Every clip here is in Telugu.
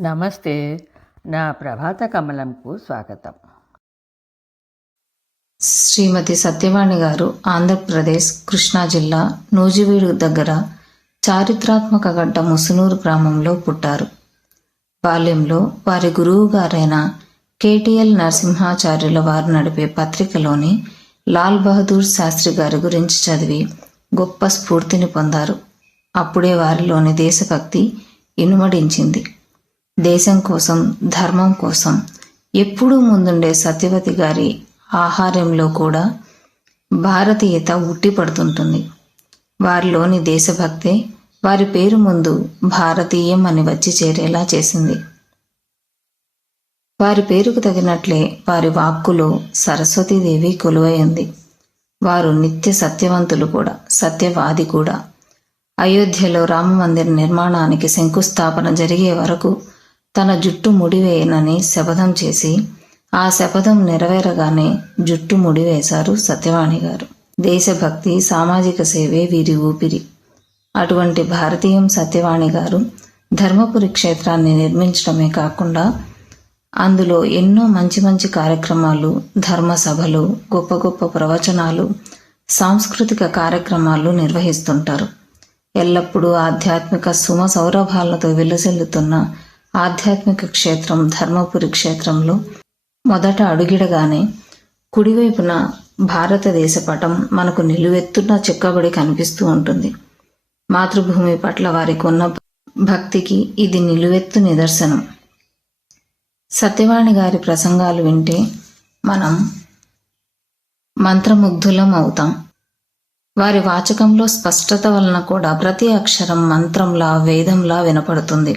నమస్తే. నా ప్రభాత కమలంకు స్వాగతం. శ్రీమతి సత్యవాణి గారు ఆంధ్రప్రదేశ్ కృష్ణా జిల్లా నూజివీడు దగ్గర చారిత్రాత్మక గడ్డ ముసునూరు గ్రామంలో పుట్టారు. బాల్యంలో వారి గురువు గారైన కేటీఎల్ నరసింహాచార్యుల వారు నడిపే పత్రికలోని లాల్ బహదూర్ శాస్త్రి గారి గురించి చదివి గొప్ప స్ఫూర్తిని పొందారు. అప్పుడే వారిలోని దేశభక్తి ఇనుమడించింది. దేశం కోసం, ధర్మం కోసం ఎప్పుడూ ముందుండే సత్యవతి గారి ఆహార్యంలో కూడా భారతీయత ఉట్టిపడుతుంటుంది. వారిలోని దేశభక్తే వారి పేరు ముందు భారతీయం అని వచ్చి చేరేలా చేసింది. వారి పేరుకు తగినట్లే వారి వాక్కులో సరస్వతీదేవి కొలువై ఉంది. వారు నిత్య సత్యవంతులు కూడా, సత్యవాది కూడా. అయోధ్యలో రామమందిర నిర్మాణానికి శంకుస్థాపన జరిగే వరకు తన జుట్టు ముడివేయనని శపథం చేసి, ఆ శపథం నెరవేరగానే జుట్టు ముడివేశారు సత్యవాణి గారు. దేశభక్తి, సామాజిక సేవే వీరి ఊపిరి. అటువంటి భారతీయం సత్యవాణి గారు ధర్మపురి క్షేత్రాన్ని నిర్మించడమే కాకుండా అందులో ఎన్నో మంచి మంచి కార్యక్రమాలు, ధర్మ సభలు, గొప్ప గొప్ప ప్రవచనాలు, సాంస్కృతిక కార్యక్రమాలు నిర్వహిస్తుంటారు. ఎల్లప్పుడూ ఆధ్యాత్మిక సుమ సౌరభాలతో విలసిల్లుతున్న ఆధ్యాత్మిక క్షేత్రం ధర్మపురి క్షేత్రంలో మొదట అడుగిడగానే కుడివైపున భారతదేశ పటం మనకు నిలువెత్తున చెక్కబడి కనిపిస్తూ ఉంటుంది. మాతృభూమి పట్ల వారికి ఉన్న భక్తికి ఇది నిలువెత్తు నిదర్శనం. సత్యవాణి గారి ప్రసంగాలు వింటే మనం మంత్రముగ్ధులం అవుతాం. వారి వాచకంలో స్పష్టత వలన కూడా ప్రతి అక్షరం మంత్రంలా, వేదంలా వినపడుతుంది.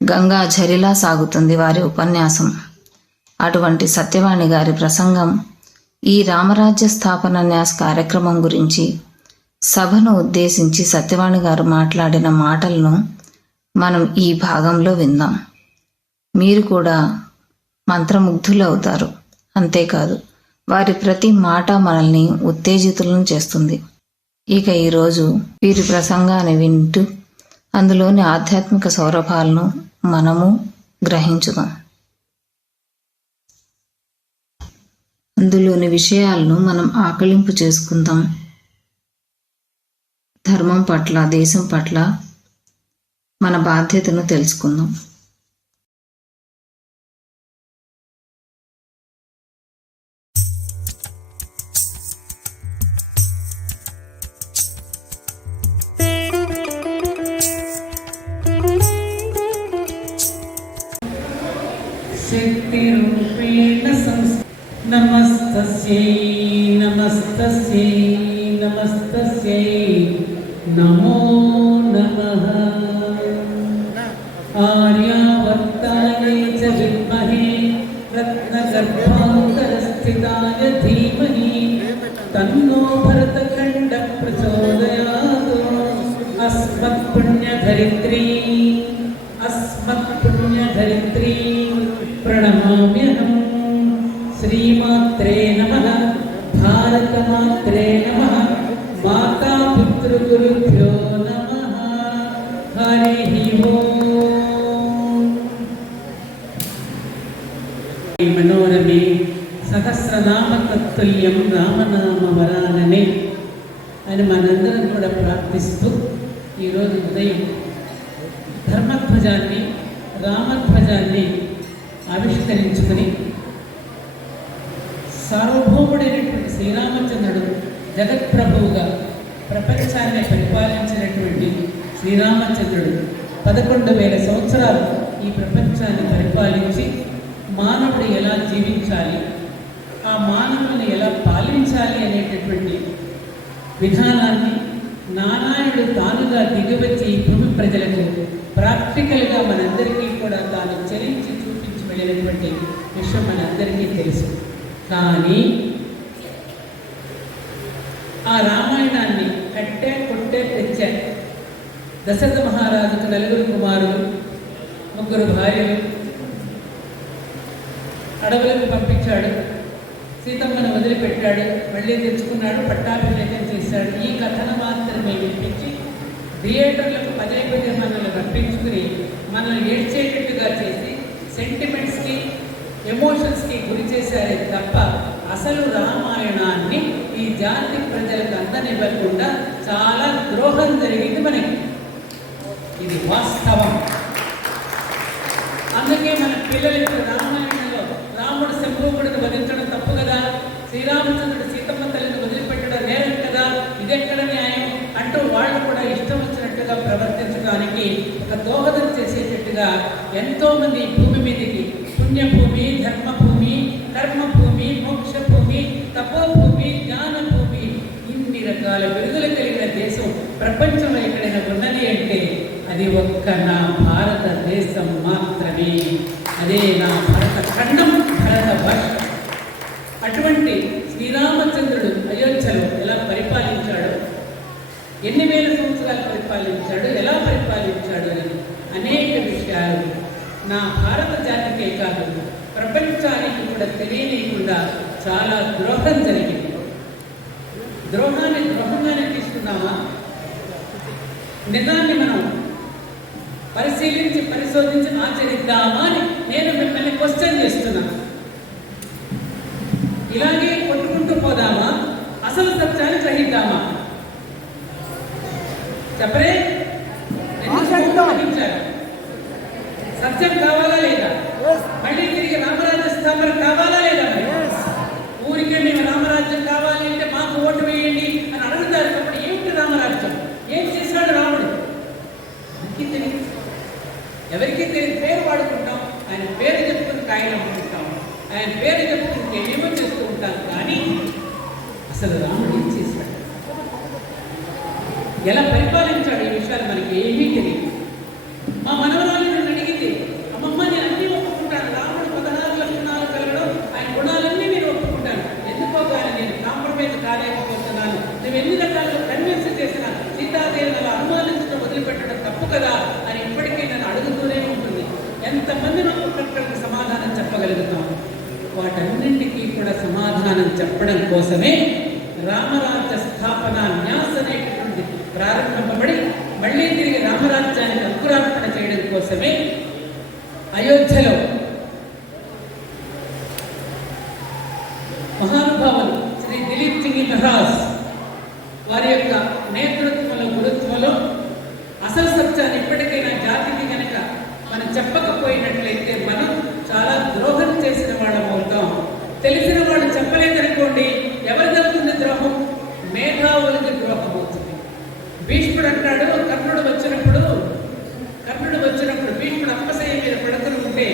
గంగా ఝరిలా సాగుతుంది వారి ఉపన్యాసం. అటువంటి సత్యవాణి గారి ప్రసంగం ఈ రామరాజ్య స్థాపన న్యాస్ కార్యక్రమం గురించి సభను ఉద్దేశించి సత్యవాణి గారు మాట్లాడిన మాటలను మనం ఈ భాగంలో విందాం. మీరు కూడా మంత్రముగ్ధులవుతారు. అంతేకాదు, వారి ప్రతి మాట మనల్ని ఉత్తేజితులను చేస్తుంది. ఇక ఈరోజు వీరి ప్రసంగాన్ని వింటూ అందులోని ఆధ్యాత్మిక సౌరభాలను మనము గ్రహించుదాం. అందులోని విషయాలను మనం ఆకలింపు చేసుకుందాం. ధర్మం పట్ల, దేశం పట్ల మన బాధ్యతను తెలుసుకుందాం. నమస్తస్యై నమస్తస్యై నమస్తస్యై నమో నమః. ఆర్యావర్తాయ చ విద్మహే రత్నగర్భాంతరస్థితాయ ధీమహి తన్నో భరతఖండ ప్రచోదయాత్. అస్మత్పుణ్యధరిత్రీ ప్రణమామ్యహం. శ్రీమాత్రే నమః. భారతమాత్రే నమః. మాతాపితృగురుభ్యో నమః. హరి ఓం. మనోరమే సహస్రనామ తత్తుల్యం రామనామ వరాననే అని మనందరం కూడా ప్రార్థిస్తూ ఈరోజు ఉదయం ధర్మధ్వజాన్ని, రామధ్వజాన్ని ఆవిష్కరించుకుని సార్వభౌముడైనటువంటి శ్రీరామచంద్రుడు జగత్ప్రభువుగా ప్రపంచాన్ని పరిపాలించినటువంటి శ్రీరామచంద్రుడు 11,000 సంవత్సరాలు ఈ ప్రపంచాన్ని పరిపాలించి మానవుడు ఎలా జీవించాలి, ఆ మానవుని ఎలా పాలించాలి అనేటటువంటి విధానాన్ని నారాయణుడు తానుగా దిగివచ్చి ఈ భూమి ప్రజలకు ప్రాక్టికల్గా మనందరికీ కూడా తాను చరించి చూపించి వెళ్ళినటువంటి విషయం మనందరికీ తెలుసు. కానీ ఆ రామాయణాన్ని కట్టే కొట్టే తెచ్చా. దశరథ మహారాజుకు 4 కుమారులు, 3 భార్యలు అడవులకు పంపించాడు. సీతమ్మను వదిలిపెట్టాడు, మళ్ళీ తెచ్చుకున్నాడు, పట్టాభిషేకం చేశాడు. ఈ కథను మాత్రమే వినిపించి థియేటర్లకు పదే పదే మనల్ని రప్పించుకుని మనల్ని ఏడ్చేటట్టుగా చేసి సెంటిమెంట్స్కి ఎమోషన్స్కి గురి చేశారే తప్ప అసలు రామాయణాన్ని ఈ జాతి ప్రజలకు అందనివ్వకుండా చాలా ద్రోహం జరిగింది మనకి. ఇది వాస్తవం. అందుకే మన పిల్లలకి రామాయణంలో రాముడు శంభూకుడిని వధించడం తప్పు కదా, శ్రీరామచంద్రుడు సీతమ్మ తల్లిని వదిలిపెట్టడం నేరం కదా, ఇదెక్కడ న్యాయం అంటూ వాళ్ళు కూడా ఇష్టం వచ్చినట్టుగా ప్రవర్తించడానికి ఒక దోహదం చేసేటట్టుగా ఎంతోమంది భూమి మీదకి పుణ్యభూమి, ధర్మభూమి, కర్మభూమి, మోక్షభూమి, తపోభూమి, జ్ఞానభూమి, ఇన్ని రకాల విడుదల కలిగిన దేశం ప్రపంచంలో ఎక్కడైనా ఉన్నది అంటే అది ఒక్క నా భారతదేశం మాత్రమే. అదే నా భరత ఖండం, భరతవర్షం. అటువంటి శ్రీరామచంద్రుడు అయోధ్యలో ఎలా పరిపాలించాడో, ఎన్ని వేల సంవత్సరాలు పరిపాలించాడు, ఎలా పరిపాలించాడు అని అనేక విషయాలు నా భారత జాతికే కాదు ప్రపంచానికి కూడా తెలియనీయకుండా చాలా ద్రోహం జరిగింది. ద్రోహాన్ని ద్రోహంగానే తీసుకున్నామా? నిజాన్ని మనం పరిశీలించి పరిశోధించి ఆచరిద్దామా అని నేను మిమ్మల్ని క్వశ్చన్ చేస్తున్నాను. ఇలాగే కొట్టుకుంటూ పోదామా? అసలు సత్యాన్ని గ్రహిద్దామా? చెప్పరే, సత్యం కావాలా లేదా? మళ్ళీ తిరిగి రామరాజ్య స్థాపన కావాలా లేదా? ఊరికే మేము రామరాజ్యం కావాలి అంటే మాకు ఓటు వేయండి అని అడుగుతారు. కాబట్టి ఏమిటి రామరాజ్యం? ఏం చేశాడు రాముడు? ఎవరికి తెలియదు. ఎవరికి తెలియదు. పేరు వాడుకుంటాం, ఆయన పేరు చెప్పుకుని కాయలు అమ్ముకుంటాం, ఆయన పేరు చెప్పుకుని ఏమో చేస్తూ ఉంటాం. కానీ అసలు రాముడు ఏం చేశాడు, ఎలా పరిపాలించాడు, ఈ విషయాలు మనకి ఏమీ తెలియదు. మా మనవరాలు నన్ను అడిగింది, అమ్మమ్మ నేను అన్నీ ఒప్పుకుంటాను, రాముడు 16 లక్షణాలు కలగడం, ఆయన గుణాలన్నీ నేను ఒప్పుకుంటాను, ఎందుకో కానీ నేను కాంప్రమైజ్ కాలేకపోతున్నాను, నువ్వు ఎన్ని రకాలుగా కన్విన్స్ చేసినా సీతాదేవిని అలా అనుమానించడం వదిలిపెట్టడం తప్పు కదా అని ఇప్పటికీ నన్ను అడుగుతూనే ఉంటుంది. ఎంతమంది మనం ఒక్కొక్కరికి సమాధానం చెప్పగలుగుతాం? వాటన్నింటికీ కూడా సమాధానం చెప్పడం కోసమే రామరాజ్య స్థాపన న్యాస అనేటటువంటి ప్రారంభింపబడి మళ్ళీ తిరిగి రామరాజ్యానికి అంకురార్పణ చేయడం కోసమే అయోధ్యలో మహానుభావులు శ్రీ దిలీప్ సింగ్ మహారాజ్ వారి యొక్క నేతృత్వంలో, గురుత్వంలో అసలు సత్యాన్ని ఇప్పటికైనా జాతికి కనుక మనం చెప్పకపోయినట్లయితే మనం చాలా ద్రోహం చేసిన వాళ్ళం అవుతాం. తెలిసిన వాళ్ళు చెప్పలేదనుకోండి, ఎవరు జరుగుతుంది ద్రోహం? మేధావులకి ద్రోహం అవుతుంది. భీష్ముడు అంటాడు, కర్ణుడు వచ్చినప్పుడు భీష్ముడు అప్పసయ్య మీద పడుకుని ఉంటే,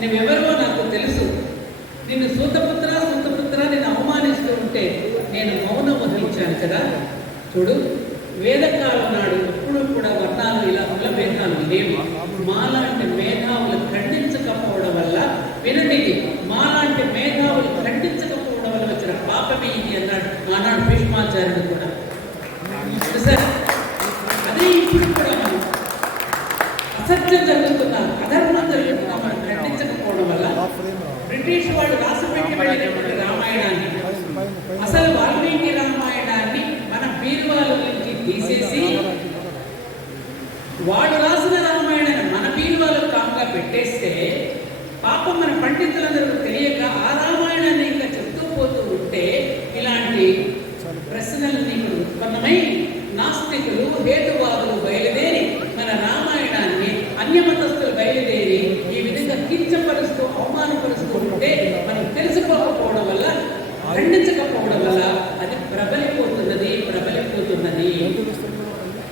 నువ్వెవరో నాకు తెలుసు, నిన్ను సూతపుత్ర నిన్ను అవమానిస్తూ ఉంటే నేను మౌనం వహించాను కదా. చూడు, వేదకాలం నాడు ఎప్పుడు కూడా వర్ణాలు ఇలా కుల భేదాలు లేవు. మాలాంటి మేధావులు ఖండించకపోవడం వల్ల, వినండి, మాలాంటి మేధావులు ఖండించకపోవడం వల్ల వచ్చిన పాపమే ఇది అన్నాడు ఆనాడు భీష్మాచార్యుడు కూడా. సార్, అదే ఇప్పుడు కూడా మనం అసత్యం జరుగుతున్నా, అధర్మం జరుగుతున్నా మనం ఖండించకపోవడం వల్ల బ్రిటిష్ వాళ్ళు రాసిపెట్టి వెళ్ళినటువంటి రామాయణాన్ని, అసలు వాల్మీకి రామాయణాన్ని మన బీరువాల నుంచి తీసేసి వాడు రాసిన రామాయణాన్ని మన బీరువాలకు కాముగా పెట్టేస్తే పాపం మన పండితులందరూ తెలియక ఆ రామాయణాన్ని ఇంకా చెప్తూ పోతూ ఉంటే ఇలాంటి ప్రశ్నలన్నీ ఉత్పన్నమై నాస్తికులు, హేతువాదులు బయలుదేరి మన రామాయణాన్ని అన్యమతస్తులు బయలుదేరి ఈ విధంగా కించపరుస్తూ అవమానపరుస్తూ ఉంటే మనం తెలుసుకోకపోవడం వల్ల, ఖండించకపోవడం వల్ల అది ప్రబలిపోతున్నది.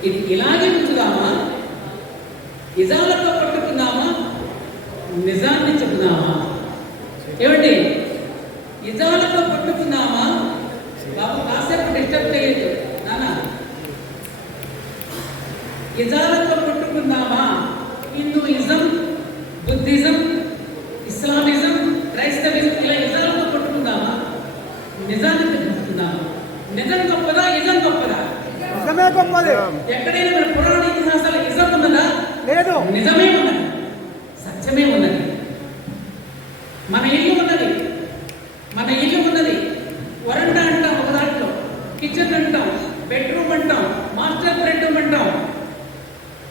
ఇది ఇలాగే ఉంచుదామా? నిజాలతో పట్టుకుందామా? నిజాన్ని చెబుదామా? ఏమండి, నిజాలతో పట్టుకుందామా? బాబు కాసేపు డిస్టర్బ్ చేయలేదు నాన్న. నిజాలతో పట్టుకుందామా? హిందూయిజం, బుద్ధిజం, ఇస్లామిజం, క్రైస్తవిజం ఇలా నిజాలతో పట్టుకుందామా? నిజాన్ని తెలుసుకుందామా? నిజం గొప్పదా, ఇజం గొప్పదా? నిజమే గొప్పది. ఎక్కడైనా మన పురాణ ఇతిహాసాలు ఇజం ఉన్నదా? లేదు. నిజమే ఉన్నది, సత్యమే ఉన్నది. మన ఇల్లు ఉన్నది, వరండా అంటాం ఒక దాంట్లో, కిచెన్ అంటాం, బెడ్రూమ్ అంటాం, మాస్టర్ బెడ్రూమ్ అంటాం,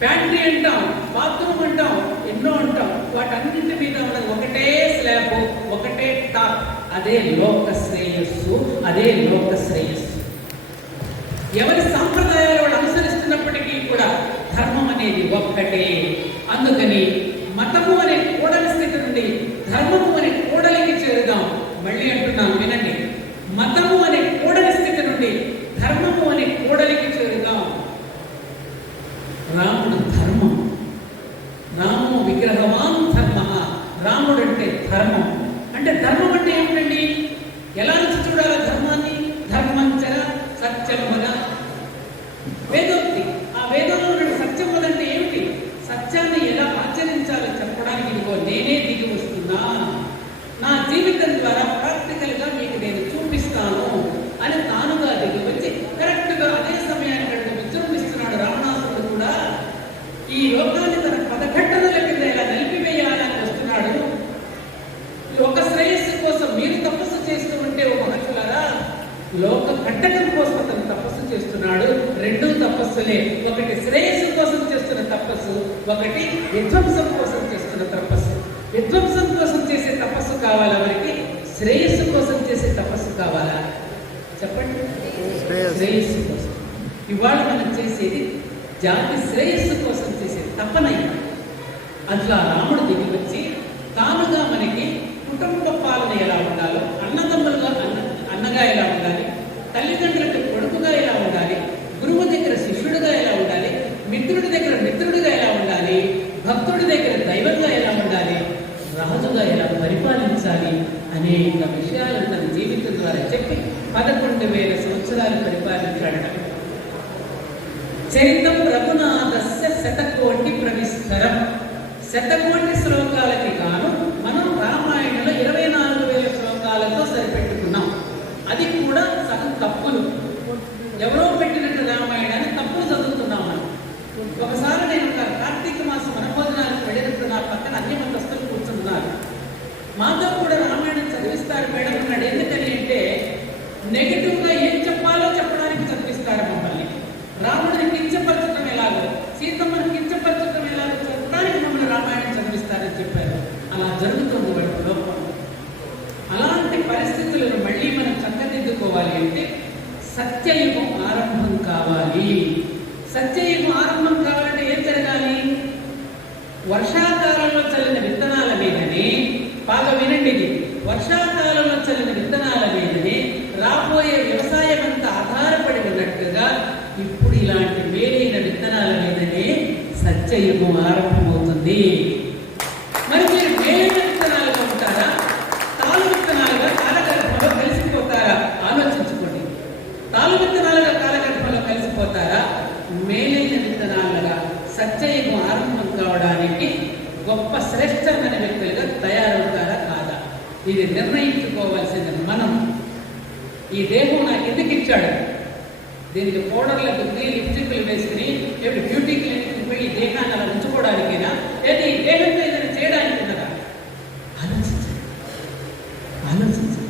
ప్యాంట్రీ అంటాం, బాత్రూమ్ అంటాం, ఎన్నో అంటాం. వాటన్నింటి మీద ఉన్నది ఒకటే స్లాబ్, ఒకటే టాప్. అదే లోక శ్రేయస్సు, అదే లోక శ్రేయస్సు. ఎవరి సాంప్రదాయాలు వాళ్ళు అనుసరిస్తున్నప్పటికీ కూడా ధర్మం అనేది ఒక్కటే. అందుకని మతము అనే కూడలి స్థితి నుండి ధర్మము అనే కూడలికి చేరుదాం. మళ్ళీ అంటున్నాను వినండి, మతము అనే కూడలి స్థితి నుండి ధర్మము అనే కూడలికి చేరుదాం. రాముడు ధర్మం, రాము విగ్రహవాన్ ధర్మ. రాముడు అంటే ధర్మం. అంటే ధర్మం అంటే ఏమిటండి? ఎలా నుంచి చూడాలి ధర్మాన్ని? ధర్మంచర సత్యం వద, వేదోక్తి. ఆ వేదంలో సత్యం వద అంటే ఏమిటి? సత్యాన్ని ఎలా ఆచరించాలో చెప్పడానికి ఇదిగో నేనే దిగి వస్తున్నా, నా జీవితం ద్వారా ప్రాక్టికల్గా మీకు నేను చూపిస్తాను అని తానుగా దిగి వచ్చి కరెక్ట్గా అదే సమయానికి విజృంభిస్తున్నాడు. రావణాసురుడు కూడా ఈ లోకాన్ని తన పదఘట్టనల కింద ఎలా నిలిపివేయాలని వస్తున్నాడు. లోక శ్రేయస్సు కోసం మీరు తపస్సు చేస్తూ ఉంటే ఓ మహర్షులారా, లోక కంటకం కోసం అతను తపస్సు చేస్తున్నాడు. రెండు తపస్సులే, ఒకటి శ్రేయస్సు కోసం చేస్తున్న తపస్సు, ఒకటి విధ్వంసం కోసం చేస్తున్న తపస్సు. విధ్వంసం కోసం చేసే తపస్సు కావాలా మనకి? శ్రేయస్సు కోసం చేసే తపస్సు కావాలా? చెప్పండి. శ్రేయస్సు కోసం. ఇవాళ మనం చేసేది జాతి శ్రేయస్సు కోసం చేసే తపన. అట్లా రాముడు దిగి వచ్చి తానుగా మనకి కుటుంబ పాలన ఎలా ఉండాలో, అన్నదమ్ములుగా అన్నగా ఎలా ఉండాలి, తల్లిదండ్రులకు కొడుకుగా ఎలా ఉండాలి, గురువు దగ్గర శిష్యుడిగా ఎలా ఉండాలి, మిత్రుడి దగ్గర మిత్రుడిగా ఎలా ఉండాలి, భక్తుడి దగ్గర దైవంగా ఎలా ఉండాలి, రాజుగా ఎలా పరిపాలించాలి అనేక విషయాలు తన జీవితం ద్వారా చెప్పి 11,000 సంవత్సరాలు పరిపాలించాడట. చరితం రఘునాథస్య శతకోటి ప్రవిస్తరం. శతకోటి శ్లోకాలకి గాను మనం రామాయణంలో 24,000 శ్లోకాలతో సరిపెట్టుకున్నాం. అది కూడా సగం తప్పులు. ఎవరో పెట్టినట్టు రామాయణాన్ని తప్పులు చదువుతున్నాం మనం. ఒకసారి నేను కార్తీక మాసం వనభోజనాలకు వెళ్ళినప్పుడు నా పక్కన అన్ని మతస్థులు కూర్చున్నారు. మాతో కూడా రామాయణం చదివిస్తారు మేడం అన్నాడు. ఎందుకని అంటే నెగిటివ్గా ఏం చెప్పాలో చెప్పడానికి చదివిస్తారు మమ్మల్ని. రాముడిని కించపరచడం ఎలాగో, సీతమ్మని కించపరచడం ఎలాగో చెప్పడానికి మమ్మల్ని రామాయణం చదివిస్తారని చెప్పారు. అలా జరుగుతుంది వాళ్ళ లోపం. అలాంటి పరిస్థితులను మళ్ళీ మనం చక్కదిద్దుకోవాలి అంటే సత్యయుగం ఆరంభం కావాలి. సత్యయుగం ఆరంభం కావాలంటే ఏం జరగాలి? వర్షాకాలంలో చల్లిన విత్తనాల మీదనే, బాగా వినండి ఇది, వర్షాకాలంలో చల్లిన విత్తనాల మీదనే రాబోయే వ్యవసాయం అంతా ఆధారపడి ఉన్నట్టుగా ఇప్పుడు ఇలాంటి మేలైన విత్తనాల మీదనే సత్యయుగం ఆరంభమవుతుంది. మరి మీరు మేలైన విత్తనాలుగా ఉంటారా, తాలు విత్తనాలుగా కాలగర్భంలో కలిసిపోతారా? ఆలోచించుకోండి. తాలు విత్తనాలుగా కాలగర్భంలో కలిసిపోతారా, మేలైన విత్తనాలుగా సత్యయుగం ఆరంభం కావడానికి గొప్ప శ్రేష్టమైన వ్యక్తులుగా తయారవుతారా కాదా? ఇది నిర్ణయించుకోవాల్సింది మనం. ఈ దేహం నాకు ఎందుకు ఇచ్చాడు? దీనికి పౌడర్లకు లిప్స్టిక్లు వేసుకుని ఇప్పుడు బ్యూటీ క్లినిక్కి వెళ్ళి దేహాన్ని అలా ఉంచుకోవడానికైనా లేదా ఈ దేహంతో ఏదైనా చేయడానికి ఉన్నదా? ఆలోచించండి, ఆలోచించండి.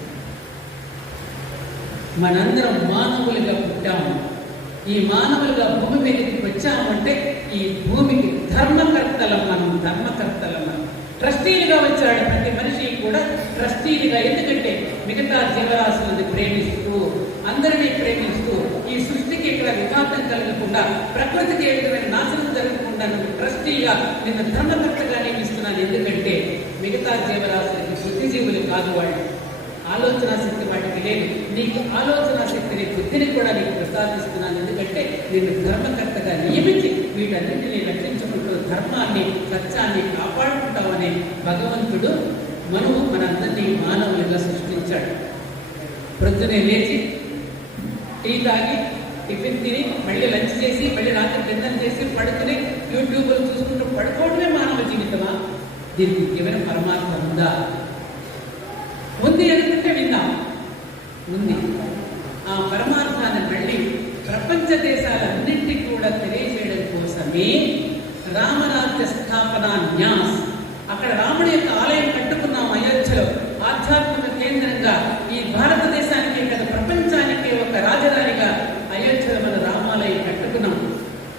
మనందరం మానవులుగా పుట్టాము. ఈ మానవులుగా భూమి మీదకి వచ్చామంటే ఈ భూమికి ధర్మకర్తలం మనం, ధర్మకర్తలం మనం. ట్రస్టీలుగా వచ్చాడు ప్రతి మనిషి కూడా ట్రస్టీలుగా. ఎందుకంటే మిగతా జీవరాశులను ప్రేమిస్తూ, అందరినీ ప్రేమిస్తూ, ఈ సృష్టికి ఇక్కడ విఘాతం కలగకుండా, ప్రకృతికి ఏ విధమైన నాశనం జరగకుండా నువ్వు ట్రస్టీగా నిన్ను ధర్మకర్తగా నియమిస్తున్నాను. ఎందుకంటే మిగతా జీవరాశులకి బుద్ధిజీవులు కాదు వాళ్ళు. ఆలోచన శక్తి వాటికి లేదు. నీకు ఆలోచన శక్తిని, బుద్ధిని కూడా నీకు ప్రసాదిస్తున్నాను. ఎందుకంటే నిన్ను ధర్మకర్తగా నియమించి వీటన్నింటినీ రక్షించుకుంటూ ధర్మాన్ని, సత్యాన్ని కాపాడుకుంటామని భగవంతుడు మనందరినీ మానవులుగా సృష్టించాడు. ప్రొద్దునే లేచి టీ తాగి, టిఫిన్ తిని, మళ్ళీ లంచ్ చేసి, మళ్ళీ రాత్రి డిన్నర్ చేసి పడుకుని యూట్యూబ్లో చూసుకుంటూ పడుకోవడమే మానవ జీవితమా? దీనికి ఏమైనా పరమాత్మ ఉందా? ఉంది అనుకుంటే విందాం. ఉంది. ఆ పరమార్థాన్ని మళ్ళీ ప్రపంచ దేశాలన్నింటినీ కూడా తెలియజేయడం కోసమే రామరాజ్య స్థాపన న్యాస్. అక్కడ రాముడి యొక్క ఆలయం కట్టుకున్నాం అయోధ్యలో. ఆధ్యాత్మిక కేంద్రంగా ఈ భారతదేశానికి కదా ప్రపంచానికి ఒక రాజధానిగా అయోధ్యలో మన రామాలయం కట్టుకున్నాం.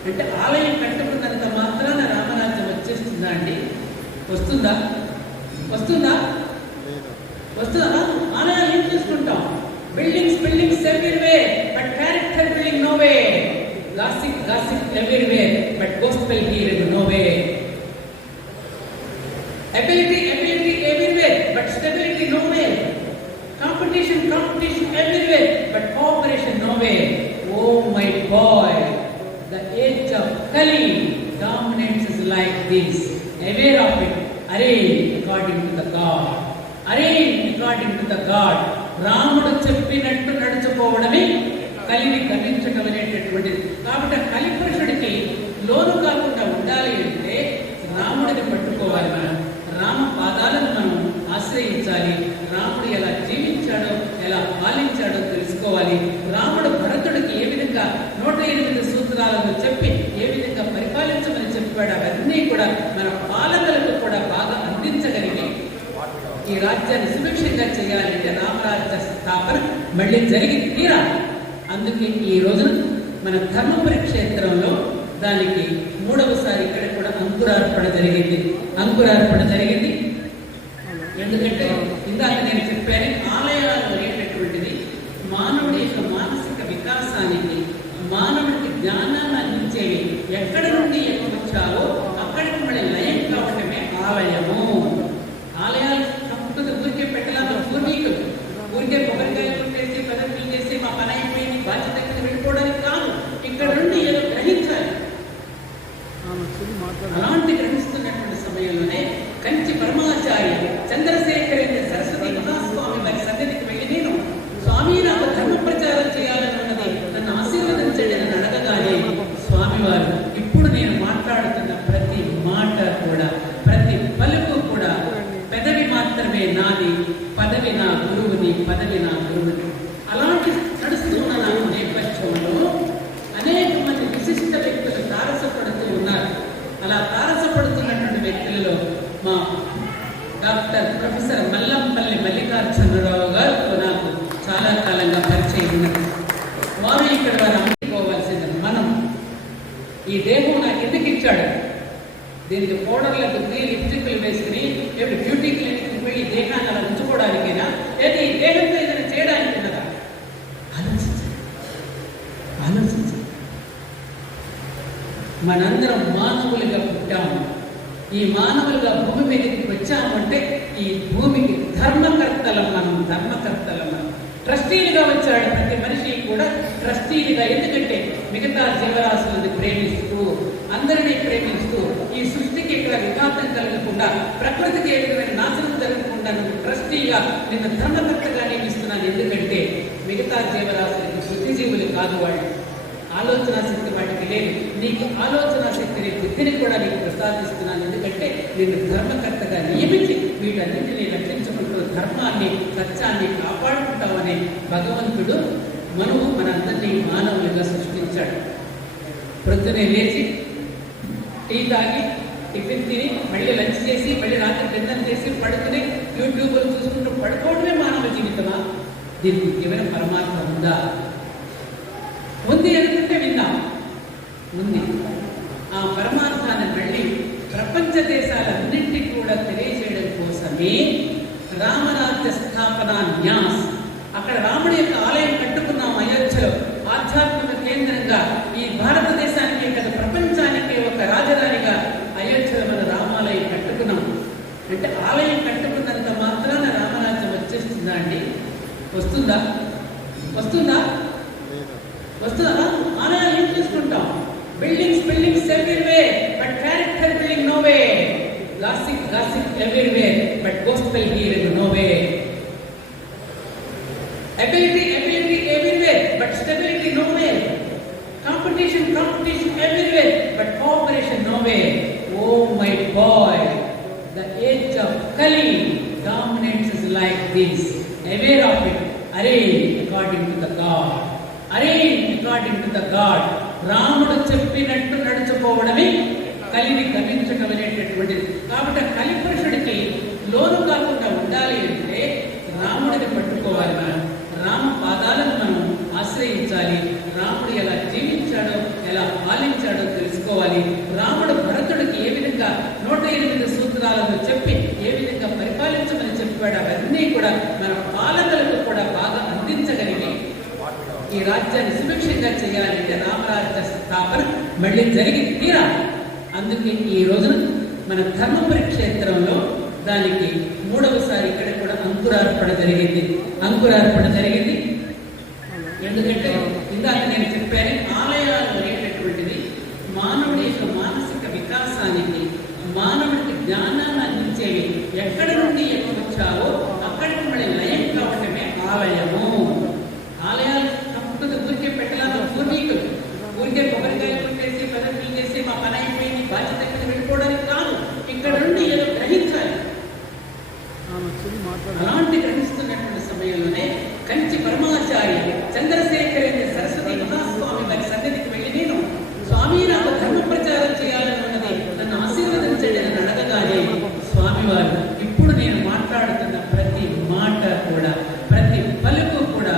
అంటే ఆలయం కట్టుకున్నంత వచ్చేస్తుందా అండి? వస్తుందా? వస్తుందా? వస్తుందా? ఆలయాలు ఏం చేసుకుంటాం? Buildings everywhere, but character building no way. Gossip everywhere, but gospel hearing no way. Ability everywhere, but stability nowhere. Competition everywhere, but cooperation nowhere. Oh my boy, the age of Kali dominance is like this. Aware of it. Arrange according to the God. రాముడు చెప్పినట్టు నడుచుకోవడమే కలిని గమనించడం అనేటటువంటిది. కాబట్టి కలి పురుషుడికి లోను కాకుండా ఉండాలి అంటే రాముడిని పట్టుకోవాలి. మనం రామ పాదాలను మనం ఆశ్రయించాలి. రాముడు ఎలా జీవించాడో, ఎలా పాలించాడో తెలుసుకోవాలి. రాముడు భరతుడికి ఏ విధంగా 108 సూత్రాలను చెప్పి ఏ విధంగా పరిపాలించమని చెప్పాడు, అవన్నీ కూడా మన పాలకులకు కూడా బాగా అందించగలిగి ఈ రాజ్యాన్ని సుభిక్షంగా చేయాలంటే రామరాజ్య స్థాపన మళ్ళీ జరిగి తీరాలి. అందుకే ఈ రోజున మన ధర్మపురి క్షేత్రంలో దానికి 3వసారి ఇక్కడ కూడా అంకురార్పణ జరిగింది. ఎందుకంటే ఇందాక నేను చెప్పాను, ఆలయాలు అనేటటువంటిది మానవుడి యొక్క మానసిక వికాసానికి, మానవుడికి జ్ఞానాన్ని అందించేవి. ఎక్కడ నుండి ఎక్కువ వచ్చావో అక్కడికి మళ్ళీ లయం కావటమే ఆలయము. ఆలయాలు తప్పుతుంది ఊరికే పెట్టాలి. పూర్వీకులు ఊరికే కొబ్బరికాయ కొట్టేసి పదవి చేసి మా పని అయిపోయింది బాధ్యత వెళ్ళిపోవడానికి కాదు, ఇక్కడ నుండి ఏదో గ్రహించాలి. అలాంటి గ్రహిస్తున్నటువంటి సమయంలోనే కంచి పరమాచార్య చంద్రశేఖరేంద్ర సరస్వతి మహాస్వామి వారి సన్నిధికి వెళ్ళి, నేను స్వామి నాకు ధర్మ ప్రచారం చేయాలన్నది, నన్ను ఆశీర్వదించండి అని అడగగానే స్వామివారు ఇప్పుడు నేను మాట్లాడుతున్న ప్రతి మాట కూడా, ప్రతి పలుకు కూడా పెదవి మాత్రమే నాది, పదవి నా గురువుని. అలాంటి నడుస్తున్న నాకు నేపథ్యంలో అనేక మంది విశిష్ట వ్యక్తులు తారసపడుతూ ఉన్నారు. అలా తారసపడుతున్నటువంటి వ్యక్తులలో మా డాక్టర్ ప్రొఫెసర్ మల్లంపల్లి మల్లికార్జునరావు గారు నాకు చాలా కాలంగా పరిచయం ఉన్నది. వారు ఇక్కడ వారు అమ్ముకోవాల్సింది. మనం ఈ దేహం నాకు ఎందుకు ఇచ్చాడు? దీనికి పౌడర్లకు లిప్స్టిక్లు వేసుకుని ఎప్పుడు బ్యూటీ క్లినిక్కి పోయి దేహాన్ని అలా ఉంచుకోవడానికైనా, లేదా ఈ దేహంతో ఏదైనా చేయడానికి ఉన్నదా? ఆలోచించండి. మనందరం మానవులుగా పుట్టాము. ఈ మానవులుగా భూమి మీదకి వచ్చామంటే ఈ భూమికి ధర్మకర్తలం మనం. ట్రస్టీలుగా వచ్చాడు ప్రతి మనిషి కూడా ట్రస్టీలుగా. ఎందుకంటే మిగతా జీవరాశులను ప్రేమిస్తూ, అందరినీ ప్రేమిస్తూ, ఈ సృష్టికి ఇక్కడ విఘాతం కలగకుండా, ప్రకృతికి ఏ విధమైన నాశనం జరగకుండా నువ్వు ట్రస్టీగా నిన్ను ధర్మకర్తగా నియమిస్తున్నాను. ఎందుకంటే మిగతా జీవరాశులకి బుద్ధిజీవులు కాదు, వాళ్ళు ఆలోచన శక్తి వాటికి లేదు. నీకు ఆలోచన శక్తిని, బుద్ధిని కూడా నీకు ప్రసాదిస్తున్నాను. ఎందుకంటే నిన్ను ధర్మకర్తగా నియమించి వీటన్నింటినీ రక్షించుకుంటూ ధర్మాన్ని, సత్యాన్ని కాపాడుకుంటామని భగవంతుడు మనందరినీ మానవులుగా సృష్టించాడు. ప్రొద్దునే లేచి టీ తాగి టిఫిన్ తిని మళ్ళీ లంచ్ చేసి మళ్ళీ రాత్రి డిన్నర్ చేసి పడుకుని యూట్యూబ్లో చూసుకుంటూ పడుకోవడమే మానవ జీవితమా? దీనికి ఏమైనా పరమాత్మ ఉందా? ఉంది అనుకుంటే విందాం. ఉంది. ఆ పరమార్థాన్ని మళ్ళీ ప్రపంచ దేశాలన్నింటినీ కూడా తెలియజేయడం కోసమే రామరాజ్య స్థాపన న్యాస్. అక్కడ రాముడి యొక్క ఆలయం కట్టుకున్నాం అయోధ్యలో. ఆధ్యాత్మిక కేంద్రంగా ఈ భారతదేశానికి కదా ప్రపంచానికి ఒక రాజధానిగా అయోధ్యలో మన రామాలయం కట్టుకున్నాం. అంటే ఆలయం కట్టుకున్నంత మాత్రాన రామరాజ్యం వచ్చేస్తుందా అండి? వస్తుందా? ఆలయాలు ఏం చేసుకుంటాం? Buildings everywhere, but character building no way. Gossip everywhere, but gospel hearing no way. Ability everywhere, but stability nowhere. Competition everywhere, but cooperation nowhere. Oh my boy, the age of Kali dominance is like this. Aware of it. Arrange according to the God. రాముడు చెప్పినట్టు నడుచుకోవడమే కలిని గమనించడం అనేటటువంటిది. కాబట్టి కలి పురుషుడికి లోను కాకుండా ఉండాలి అంటే రాముడిని పట్టుకోవాలి. మనం రామ పాదాలను మనం ఆశ్రయించాలి. రాముడు ఎలా జీవించాడో, ఎలా పాలించాడో తెలుసుకోవాలి. రాముడు భరతుడికి ఏ విధంగా పుస్తకాలను చెప్పి ఏ విధంగా పరిపాలించమని చెప్పాడు అవన్నీ కూడా మన పాలకులకు కూడా బాగా అందించగలిగి ఈ రాజ్యాన్ని సుభిక్షంగా చేయాలంటే రామరాజ్య స్థాపన మళ్ళీ జరిగి తీరాలి. అందుకే ఈ రోజున మన ధర్మపురి క్షేత్రంలో దానికి 3వసారి ఇక్కడ కూడా అంకురార్పణ జరిగింది. ఎందుకంటే ఇందాక నేను చెప్పాను, ఆలయాలు అనేటటువంటిది మానవుడి యొక్క మానసిక వికాసానికి, మానవుడికి జ్ఞానాన్ని అందించేవి. ఎక్కడి నుండి ఎక్కువ వచ్చావో అక్కడికి మళ్ళీ లయం కావటమే ఆలయము. ఆలయాలు తప్పుతుంది ఊరికే పెట్టాలి, పూర్వీకులు ఊరికే కొబ్బరికాయలు కొట్టేసి పదవి చేసి మా పని అయిపోయింది బాధ్యత కింద వెళ్ళిపోవడానికి కాదు, ఇక్కడ నుండి ఏదో గ్రహించాలి. అలాంటి గ్రహిస్తున్నటువంటి సమయంలోనే కంచి పరమాచార్య చంద్రశేఖరేంద్ర సరస్వతి మహాస్వామి గారి సన్నిధికి వెళ్ళి, నేను స్వామి నాకు ధర్మ ప్రచారం చేయాలనున్నది, నన్ను ఆశీర్వదించండి అని అడగగానే స్వామివారు ఇప్పుడు నేను మాట్లాడుతున్న ప్రతి మాట కూడా, ప్రతి పలుకు కూడా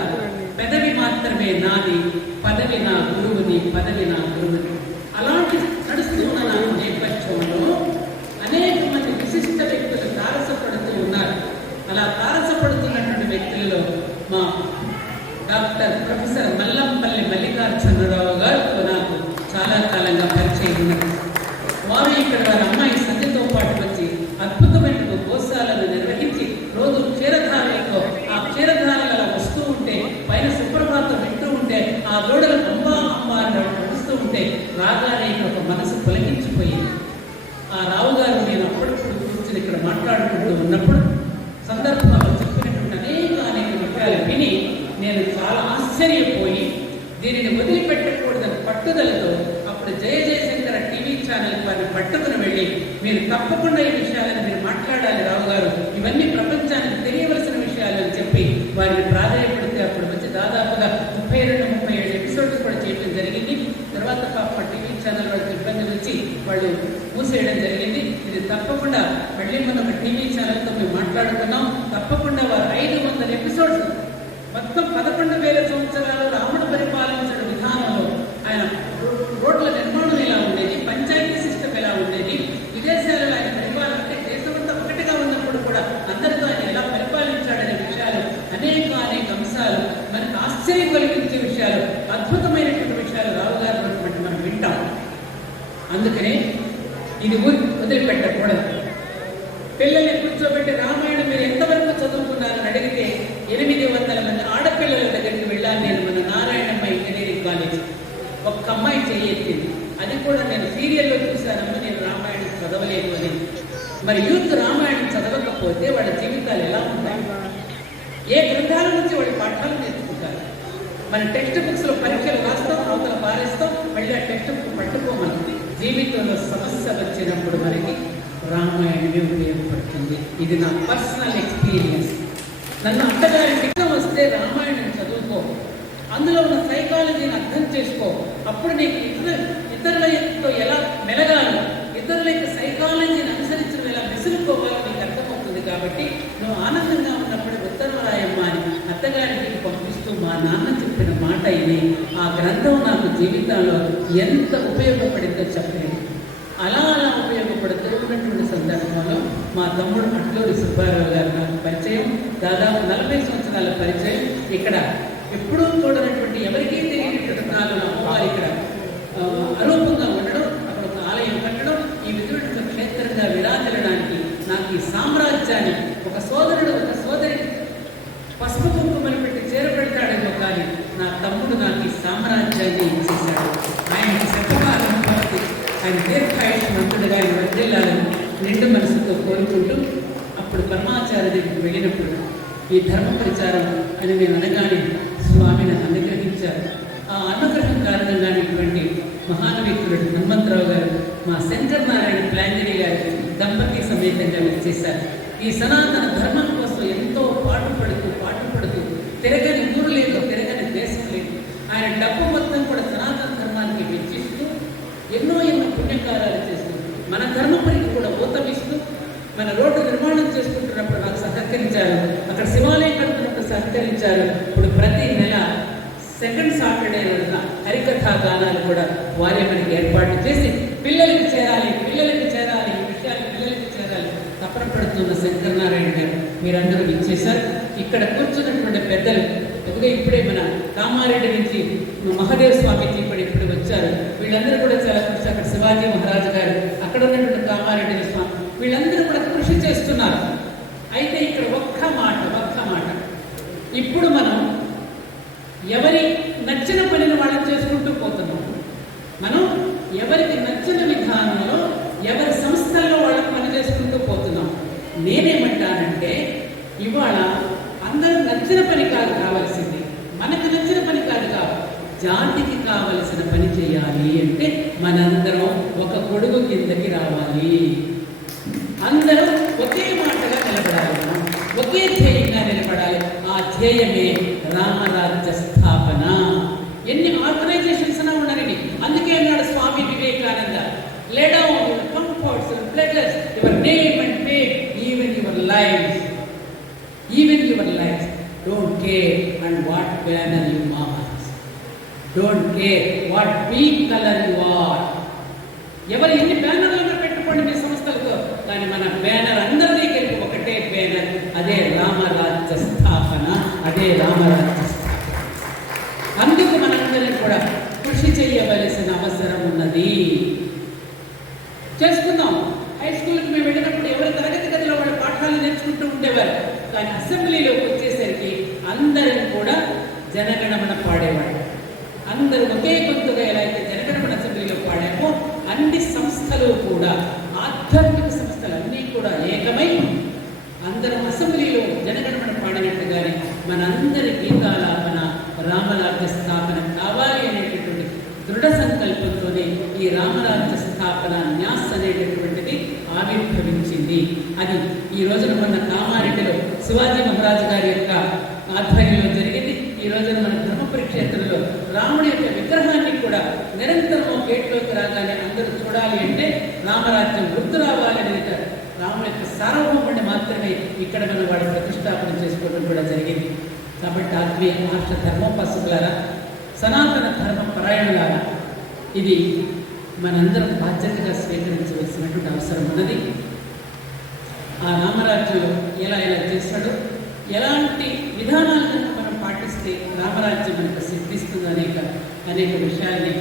పెదవి మాత్రమే నాది, పదవి నా గురువుని, పదవి నా గురువుని. అలాంటి నడుస్తున్న నా నేపథ్యంలో అనేక మంది విశిష్ట వ్యక్తులు తారసపడుతూ ఉన్నారు. అలా తారసపడుతున్నటువంటి వ్యక్తులలో మా డాక్టర్ ప్రొఫెసర్ మల్లంపల్లి మల్లికార్జునరావు గారితో నాకు చాలా కాలంగా పరిచయం ఉన్నది. వారు ఇక్కడ వారి అమ్మాయి సంధ్యతో పాటు వచ్చి అద్భుతమైన గోశాలను నిర్వహించి రోజు క్షీరధారలతో ఆ క్షీరధారలు అలా వస్తూ ఉంటే, పైన సుప్రభాతం వింటూ ఉంటే, ఆ దూడలు అమ్మా అమ్మ అని నడుస్తూ ఉంటే రాగానే ఒక మనసు పొలకించిపోయింది. ఆ రావు గారు నేను అప్పుడప్పుడు కూర్చొని ఇక్కడ మాట్లాడుకుంటూ ఉన్నప్పుడు సందర్భంలో చెప్పినటువంటి అనేక విషయాలు విని నేను చాలా ఆశ్చర్యపోయి దీనిని వదిలిపెట్టకూడదని పట్టుదలతో అప్పుడు జయశంకర టీవీ ఛానల్ వారిని పట్టుకుని వెళ్ళి, మీరు తప్పకుండా ఈ విషయాలను మీరు మాట్లాడాలి రావు గారు, ఇవన్నీ ప్రపంచానికి తెలియవలసిన విషయాలు అని చెప్పి వారిని ప్రాధాన్యపడితే అప్పుడు వచ్చి దాదాపుగా 32-37 ఎపిసోడ్స్ కూడా చేయడం జరిగింది. తర్వాత పాప టీవీ ఛానల్ వాళ్ళకి ఇబ్బందులు వచ్చి వాళ్ళు మూసేయడం జరిగింది. ఇది తప్పకుండా మళ్ళీ మనం ఒక టీవీ ఛానల్తో మేము మాట్లాడుకున్నాం. తప్పకుండా వారు 500 ఎపిసోడ్స్ మొత్తం 11,000 సంవత్సరాలు రాముడు పరిపాలించిన విధానంలో ఆయన రోడ్ల నిర్మాణం ఎలా ఉండేది, పంచాయతీ సిస్టమ్ ఎలా ఉండేది, విదేశాలలో ఆయన పరిపాలన అంటే దేశమంతా ఒకటిగా ఉన్నప్పుడు కూడా అందరితో ఆయన ఎలా పరిపాలించాడనే విషయాలు అనేక అంశాలు మనకు ఆశ్చర్యం కలిగించే విషయాలు, అద్భుతమైనటువంటి విషయాలు రావు గారు మనం వింటాం. అందుకనే ఇది వదిలిపెట్టకూడదు. పిల్లల్ని కూర్చోబెట్టి రామాయణం మీరు ఎంతవరకు చదువుకున్నారని అడిగితే 800 మంది ఆడపిల్లల దగ్గరికి వెళ్ళాను నేను మన నారాయణమ్మ ఇంజనీరింగ్ కాలేజ్. ఒక్క అమ్మాయి చేయెత్తింది, అది కూడా నేను సీరియల్లో చూశానమ్మ, నేను రామాయణం చదవలేదు అని. మరి యూత్ రామాయణం చదవకపోతే వాళ్ళ జీవితాలు ఎలా ఉంటాయి? ఏ గ్రంథాల నుంచి వాళ్ళ పాఠాలు నేర్చుకుంటారు? మన టెక్స్ట్ బుక్స్లో పరీక్షలు రాస్తాం, అవతల పారేస్తాం, మళ్ళీ ఆ టెక్స్ట్ బుక్ పట్టుకోమని. జీవితంలో సమస్య వచ్చినప్పుడు మనకి రామాయణమే ఉపయోగపడుతుంది. ఇది నా పర్సనల్ ఎక్స్పీరియన్స్. నన్ను అత్తగారింటికి వస్తే రామాయణం చదువుకో, అందులో ఉన్న సైకాలజీని అర్థం చేసుకో, అప్పుడు నీకు ఇతరులతో ఎలా మెలగాలి, ఇతరుల యొక్క సైకాలజీని అనుసరించడం ఎలా విసులుకోవాలో నీకు అర్థమవుతుంది. కాబట్టి నువ్వు ఆనందంగా ఉన్నప్పుడు ఉత్తరం రాయమ్మ అని అత్తగారింటికి పంపిస్తూ మా నాన్న చెప్పిన మాట ఇది. ఆ గ్రంథం నాకు జీవితంలో ఎంత ఉపయోగపడిందో చెప్పలేదు. అలా ఉపయోగపడుతూ ఉన్నటువంటి సందర్భంలో మా తమ్ముడు అట్లూరి సుబ్బారావు గారు నాకు పరిచయం, దాదాపు 40 సంవత్సరాల పరిచయం. ఇక్కడ ఎప్పుడూ చూడనటువంటి ఎవరికీ తెలియనటువంటి కాలంలో అమ్మవారు ఇక్కడ అరూపంగా ఉండడం, అక్కడ ఒక ఆలయం కట్టడం, ఈ విధుడు క్షేత్రంగా విరాజడానికి నాకు ఈ సామ్రాజ్యాన్ని ఒక సోదరుడు ఒక సోదరి పసుపు కుంకుమలు పెట్టి చేరబెడతాడేమో కానీ నా తమ్ముడు నాకు ఈ సామ్రాజ్యాన్ని ఇచ్చేశాడు. ఆయన శతకాలం పాటు ఆయన దీర్ఘాయుష్మంతుడుగా ఆయన వర్ధిల్లాలని నిండు మనసుతో కోరుకుంటూ అప్పుడు పరమాచార్య దగ్గరికి వెళ్ళినప్పుడు ఈ ధర్మ ప్రచారం అని నేను అనగానే స్వామిని అనుగ్రహించారు. ఆ అనుగ్రహం కారణంగానే ఇటువంటి మహానవ్యక్తుడు హనుమంతరావు గారు మా శంకర్ నారాయణ ప్లాంజరీ గారి దంపతి సమేతంగా వచ్చేశారు. ఈ సనాతన ధర్మం కోసం ఎంతో పాటుపడుతూ తిరగని ఊరు లేదు, తిరగని దేశం లేదు. ఆయన డబ్బు మొత్తం కూడా సనాతన ధర్మానికి వెచ్చిస్తూ ఎన్నో పుణ్యకారాలు చేస్తుంది. మన ధర్మపురికి కూడా ఊతమిస్తూ మన రోడ్డు నిర్మాణం చేసుకుంటున్నప్పుడు నాకు సహకరించారు, అక్కడ శివాలయం కడుతున్నప్పుడు సహకరించారు. ఇప్పుడు ప్రతి నెల సెకండ్ సాటర్డే రోజున హరికథా గానాలు కూడా వారే మనకి ఏర్పాటు చేసి పిల్లలకి చేరాలి, ఈ విషయాలు పిల్లలకి చేరాలి నందు ఉన్న శంకరనారాయణ గారు మీరందరూ ఇచ్చేశారు. ఇక్కడ కూర్చున్నటువంటి పెద్దలు ఎందుకంటే ఇప్పుడే మన కామారెడ్డి నుంచి మహాదేవ స్వామిజీ ఇప్పుడు వచ్చారు. వీళ్ళందరూ కూడా చాలా కృషి, అక్కడ శివాజీ మహారాజు గారు, అక్కడ ఉన్నటువంటి కామారెడ్డి స్వామి, వీళ్ళందరూ కూడా కృషి చేస్తున్నారు. అయితే ఇక్కడ ఒక్క మాట ఇప్పుడు మనం ఎవరి నచ్చిన పనిని వాళ్ళని చేసుకుంటూ పోతున్నాం. మనం ఎవరికి నచ్చిన విధానంలో ఎవరి సంస్థల్లో వాళ్ళకి పని చేసుకుంటూ పోతున్నాం. నేనేమంటానంటే ఇవాళ అందరూ నచ్చిన పని కాదు కావాల్సింది, మనకు నచ్చిన పని కాదు జాతికి కావలసిన పని చేయాలి అంటే మనందరం ఒక గొడుగు కిందకి రావాలి. అందరం ఒకే మాటగా నిలబడాలి, ఒకే ధ్యేయంగా నిలబడాలి. ఆ ధ్యేయమే రామరాజ్య స్థాపన. ఎన్ని ఆర్గనైజేషన్స్ ఉన్నారని అందుకే అన్నాడు Swami Vivekananda, lay down your comforts and pleasures, your name and fame, even your lifes. Don't care and what banner you march. Don't care what weak color you are. ఎవరు ఎన్ని బ్యానర్లను పెట్టుకోండి మీ సంస్థలకు, కానీ మన బ్యానర్ అందరినీ కలిపి ఒకటే బ్యానర్, అదే రామరాజ్య స్థాపన, అదే రామరాజ్య స్థాపన. అందుకు మనందరం కూడా కృషి చేయవలసిన అవసరం ఉన్నది. చేసుకుందాం. హై స్కూల్కి మేము వెళ్ళినప్పుడు ఎవరి తరగతి గదిలో వాళ్ళ పాఠాలు నేర్చుకుంటూ ఉండేవారు, కానీ అసెంబ్లీలోకి వచ్చేసరికి అందరం కూడా జనగణమన పాడేవాడు. అందరూ ఒకే గొంతుగా ఎలా అయితే జనగణమన అసెంబ్లీలో పాడామో అన్ని సంస్థలు కూడా, ఆధ్యాత్మిక సంస్థలు అన్నీ కూడా ఏకమై అందరం అసెంబ్లీలో జనగణమన పాడినట్టుగానే మనందరి గీతాలాపన రామరాజ్య స్థాపన కావాలి అనేటటువంటి దృఢ సంకల్పంతోనే ఈ రామరాజ్య స్థాపన న్యాస్ అనేటటువంటిది ఆవిర్భవించింది. అది ఈ రోజున మన కామారెడ్డిలో శివాజీ మహారాజు గారి యొక్క ఆధ్వర్యంలో జరిగింది. ఈ రోజున మన ధర్మపురి క్షేత్రంలో రాముడి యొక్క విగ్రహాన్ని కూడా నిరంతరం గేట్లోకి రాగానే అందరూ చూడాలి అంటే రామరాజ్యం గుర్తు రావాలి అనేది రాముడి యొక్క సార్వభౌముడిని మాత్రమే ఇక్కడ మనం వాడి ప్రతిష్టాపన చేసుకోవడం కూడా జరిగింది. కాబట్టి ఆత్మీయ ఆర్ష ధర్మోపాసకులారా, సనాతన ధర్మ పరాయణులారా, ఇది మనందరం బాధ్యతగా స్వీకరించవలసినటువంటి అవసరం ఉన్నది. ఆ రామరాజ్యంలో ఎలా చేశాడో, ఎలాంటి విధానాలను మనం పాటిస్తే రామరాజ్యం మనకు సిద్ధిస్తుంది అనేక విషయాల్ని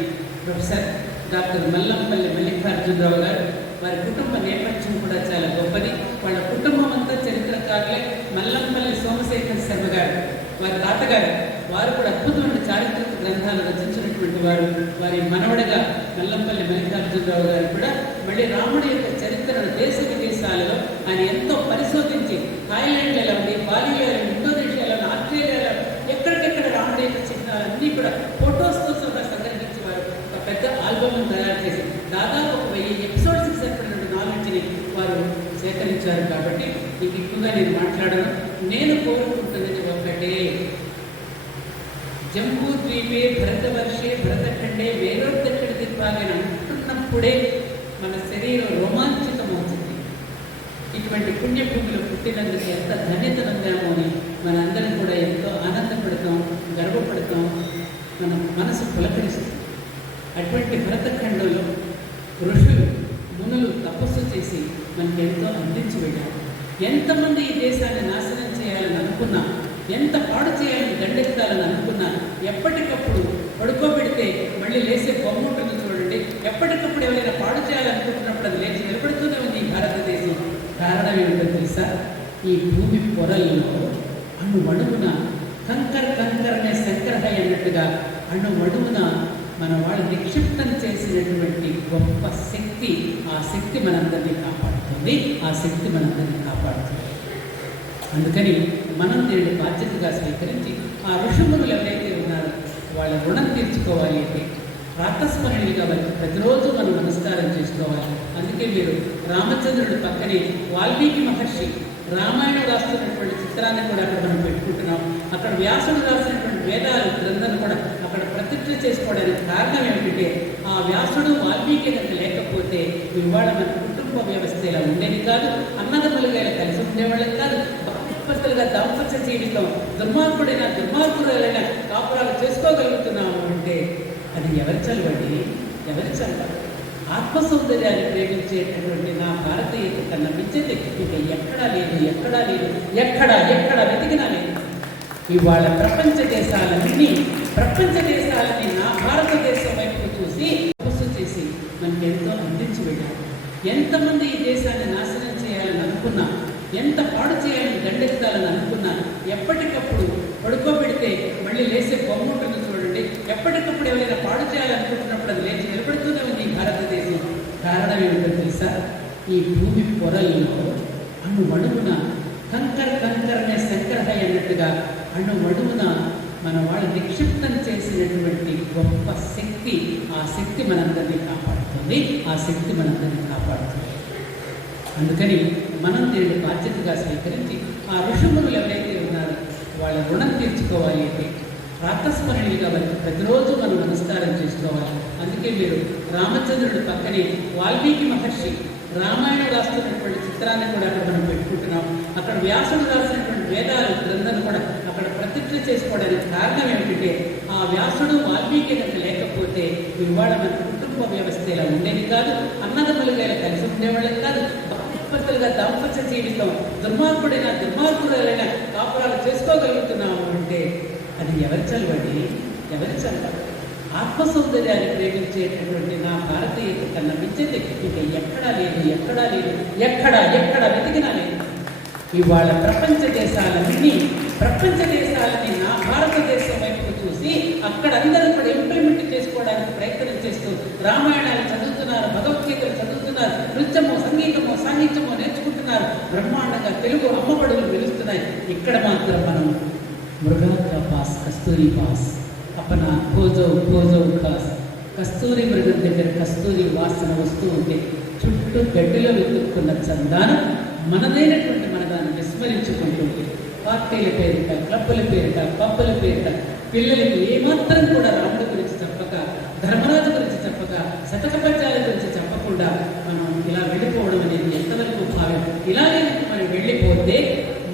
ప్రొఫెసర్ డాక్టర్ మల్లంపల్లి మల్లికార్జునరావు గారు, వారి కుటుంబ నేపథ్యం కూడా చాలా గొప్పది. వాళ్ళ కుటుంబం అంతా చరిత్రకారులే. మల్లంపల్లి సోమశేఖర్ శర్మ గారు, వారి తాతగారు, వారు కూడా అద్భుతమైన చారిత్రక గ్రంథాలు రచించినటువంటి వారు. వారి మనవడగా మల్లంపల్లి మల్లికార్జునరావు గారు కూడా మళ్ళీ రాముడి యొక్క చరిత్రను దేశ విదేశాలలో ఆయన ఎంతో పరిశోధించి, థాయిలాండ్లో ఎలా ఉంది, బాలీలో, ఇండోనేషియాలో, ఆస్ట్రేలియాలో ఎక్కడికెక్కడ రాముడి యొక్క చిహ్నాలన్నీ కూడా ఫొటోస్తో సహా సంగ్రహించి వారు ఒక పెద్ద ఆల్బమ్ను తయారు చేసి దాదాపు 1000 ఎపిసోడ్స్కి సరిపడిన నాలెడ్జ్ని వారు సేకరించారు. కాబట్టి ఇంక ఎక్కువగా నేను మాట్లాడను. నేను కోరుకుంటున్నది ఒకటే, జంబూ ద్వీపే భరతవర్షే భరతఖండే వేరోద్దక్కడి దిగ్భాగని అంటున్నప్పుడే మన శరీరం రోమాంచితమవుతుంది. ఇటువంటి పుణ్యభూమిలో పుట్టినందుకు ఎంత ధన్యత నందామో అని మనందరం కూడా ఎంతో ఆనందపడతాం, గర్వపడతాం, మన మనసు పులకరిస్తుంది. అటువంటి భరతఖండంలో ఋషులు మునులు తపస్సు చేసి మనకి ఎంతో అందించి వెళ్ళారు. ఎంతమంది ఈ దేశాన్ని నాశనం చేయాలని అనుకున్నా, ఎంత పాడు చేయాలని దండెత్తాలని అనుకున్నా, ఎప్పటికప్పుడు పడుకోబెడితే మళ్ళీ లేసే బొమ్మ ఉంటుంది చూడండి. ఎప్పటికప్పుడు ఎవరైనా పాడు చేయాలనుకుంటున్నప్పుడు అది లేచి నిలబడుతూనే ఉంది ఈ భారతదేశం. కారణం ఏమిటో తెలుసా? ఈ భూమి పొరల్లో అణువణువున కంకర్ అనే శంకరహై అన్నట్టుగా అణువణువున మన వాళ్ళు నిక్షిప్తం చేసినటువంటి గొప్ప శక్తి. ఆ శక్తి మనందరినీ కాపాడుతుంది, ఆ శక్తి మనందరినీ కాపాడుతుంది. అందుకని మనం దీన్ని బాధ్యతగా స్వీకరించి ఆ ఋషుములు ఎవరైతే ఉన్నారో వాళ్ళ రుణం తీర్చుకోవాలి అంటే ప్రాతస్మరణిగా వారికి ప్రతిరోజు మనం నమస్కారం చేసుకోవాలి. అందుకే మీరు రామచంద్రుడి పక్కనే వాల్మీకి మహర్షి రామాయణం రాస్తున్నటువంటి చిత్రాన్ని కూడా అక్కడ మనం పెట్టుకుంటున్నాం. అక్కడ వ్యాసుడు రాసినటువంటి వేదాలు గ్రంథం కూడా అక్కడ ప్రతిష్ఠ చేసుకోవడానికి కారణం ఏమిటంటే ఆ వ్యాసుడు వాల్మీకి కనుక లేకపోతే ఇవాళ మన కుటుంబ వ్యవస్థ ఇలా ఉండేది కాదు, అన్నదమ్ములుగా ఇలా కలిసి ఉండేవాళ్ళం కాదు, భక్తిపతులుగా దాంపత్య జీవితం దుర్మార్గులైన కాపురాలు చేసుకోగలుగుతున్నాము అంటే అది ఎవరి చలవండి? ఎవరి చలవ? ఆత్మ సౌందర్యాన్ని ప్రేమించేటటువంటి నా భారతీయత కన్నా మించితే ఇక ఎక్కడా లేదు, ఎక్కడా లేదు, ఎక్కడ వెతికినా లేదు. ఇవాళ ప్రపంచ దేశాలన్నీ నా భారతదేశం వైపు చూసి తపస్సు చేసి మనకి ఎంతో అందించి వెళ్ళారు. ఎంతమంది ఈ దేశాన్ని నాశనం చేయాలని అనుకున్నా, ఎంత పాడు చేయాలని దండెత్తాలని అనుకున్నా, ఎప్పటికప్పుడు పడుకోబెడితే మళ్ళీ లేసే బొమ్మ ఉంటుంది చూడండి. ఎప్పటికప్పుడు ఎవరైనా పాడు చేయాలనుకుంటున్నప్పుడు అది లేచి నిలబడుతూనే ఉంది ఈ భారతదేశం. కారణం ఏమిటో తెలుసా? ఈ భూమి పొరల్లో అణువణువున కంకరనే శంకరహై అన్నట్టుగా అణువణువున మన వాళ్ళు నిక్షిప్తం చేసినటువంటి గొప్ప శక్తి. ఆ శక్తి మనందరినీ కాపాడుతుంది, అందుకని మనం దీన్ని బాధ్యతగా స్వీకరించి ఆ ఋషుములు ఎవరైతే ఉన్నారో వాళ్ళ రుణం తీర్చుకోవాలి అంటే ప్రాతస్మరణీయుగా వారికి ప్రతిరోజు మనం నమస్కారం చేసుకోవాలి. అందుకే మీరు రామచంద్రుడి పక్కనే వాల్మీకి మహర్షి రామాయణం రాస్తున్నటువంటి చిత్రాన్ని కూడా అక్కడ మనం పెట్టుకుంటున్నాం. అక్కడ వ్యాసుడు రాసినటువంటి వేదాలు గ్రంథాలు కూడా అక్కడ ప్రతిష్ఠ చేసుకోవడానికి కారణం ఏమిటంటే ఆ వ్యాసుడు వాల్మీకి కనుక లేకపోతే ఇవాళ మన కుటుంబ వ్యవస్థ ఇలా ఉండేది కాదు, అన్నదమ్ములుగా ఇలా కలిసి ఉండేవాళ్ళకి కాదు, దంపతులుగా దాంపత్య జీవితం దుర్మార్గుడైన కాపురాలు చేసుకోగలుగుతున్నాము అంటే అది ఎవరి చలవండి? ఆత్మ సౌందర్యాన్ని ప్రేమించేటటువంటి నా భారతీయత కన్నా మించితే ఇక ఎక్కడా లేదు, ఎక్కడ వెతికినా లేదు. ఇవాళ ప్రపంచ దేశాలన్నీ నా భారతదేశం వైపు చూసి అక్కడ అందరూ కూడా ఇంప్లిమెంట్ చేసుకోవడానికి ప్రయత్నం చేస్తూ రామాయణాలు చదువుతున్నారు, భగవద్గీతలు చదువుతున్నారు, నృత్యము, సంగీతము, సాహిత్యము నేర్చుకుంటున్నారు. బ్రహ్మాండంగా తెలుగు అమ్మబడులు వెలుస్తున్నాయి. ఇక్కడ మాత్రం మనం మృగాత్ర పాస్, కస్తూరి పాస్, अपना భోజో ఖాస్, కస్తూరి మృగం దగ్గర కస్తూరి వాసన వస్తూ ఉంటే చుట్టూ గడ్డిలో వెతుక్కున్న చందానం మనదైనటువంటి మన దాన్ని విస్మరించుకుంటుంది. పార్టీల పేరిట, క్లబ్బుల పేరిట, పబ్బుల పేరిట పిల్లలకి ఏమాత్రం కూడా రాముడి గురించి చెప్పక, ధర్మరాజు గురించి చెప్పక, శతక పద్యాల గురించి చెప్పకుండా మనం ఇలా వెళ్ళిపోవడం అనేది ఎంతవరకు భావ్యం? ఇలాగే మనం వెళ్ళిపోతే